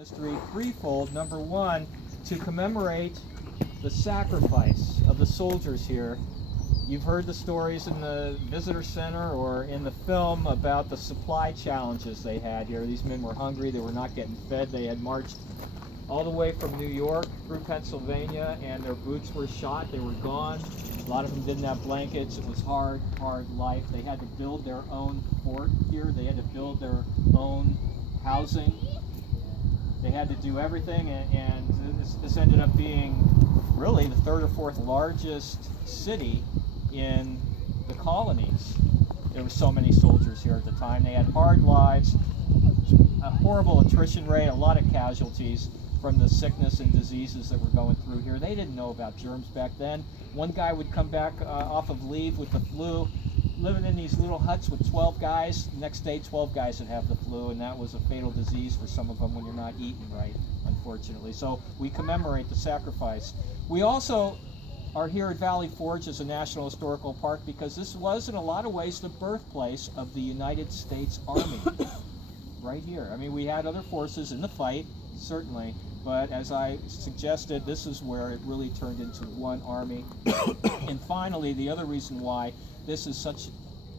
History threefold. Number one, to commemorate the sacrifice of the soldiers here. You've heard the stories in the visitor center or in the film about the supply challenges they had here. These men were hungry, they were not getting fed. They had marched all the way from New York through Pennsylvania, and their boots were shot, they were gone. A lot of them didn't have blankets. It was hard life. They had to build their own fort here. They had to build their own housing. They had to do everything, and this ended up being really the third or fourth largest city in the colonies. There were so many soldiers here at the time. They had hard lives, a horrible attrition rate, a lot of casualties from the sickness and diseases that were going through here. They didn't know about germs back then. One guy would come back off of leave with the flu, living in these little huts with 12 guys. Next day, 12 guys would have the flu, and that was a fatal disease for some of them when you're not eating right, unfortunately. So we commemorate the sacrifice. We also are here at Valley Forge as a National Historical Park because this was, in a lot of ways, the birthplace of the United States Army. Right here. I mean, we had other forces in the fight, certainly, but as I suggested, this is where it really turned into one army. And finally, the other reason why this is such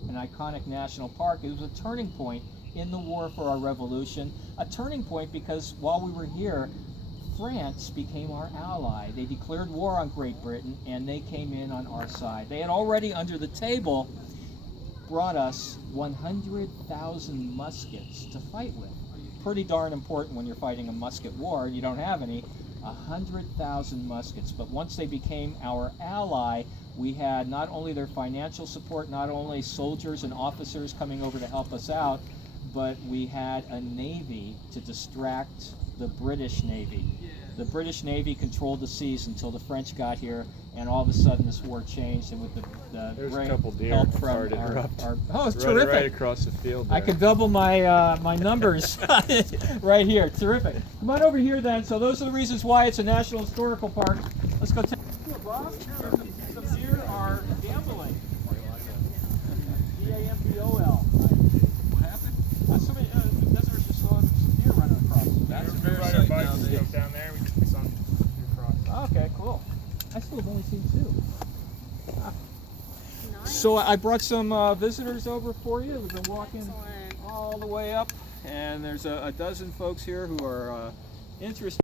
an iconic national park, it was a turning point in the war for our revolution. A turning point because while we were here, France became our ally. They declared war on Great Britain, and they came in on our side. They had already, under the table, brought us 100,000 muskets to fight with. Pretty darn important when you're fighting a musket war. You don't have any. 100,000 muskets. But once they became our ally, we had not only their financial support, not only soldiers and officers coming over to help us out, but we had a navy to distract the British Navy. The British Navy controlled the seas until the French got here, and all of a sudden this war changed, and with the There's a couple deer. help from Sorry to interrupt. oh, it's Running terrific. right across the field there. I can double my my numbers right here. Terrific. Come on over here then. So those are the reasons why it's a National Historical Park. Let's go. Bob, some deer are gambling. Gambol. What happened? Somebody, the visitors just saw some deer running across. That's a bear site down there. We saw deer cross. Okay, cool. I still have only seen two. So I brought some visitors over for you. We've been walking all the way up, and there's a dozen folks here who are interested.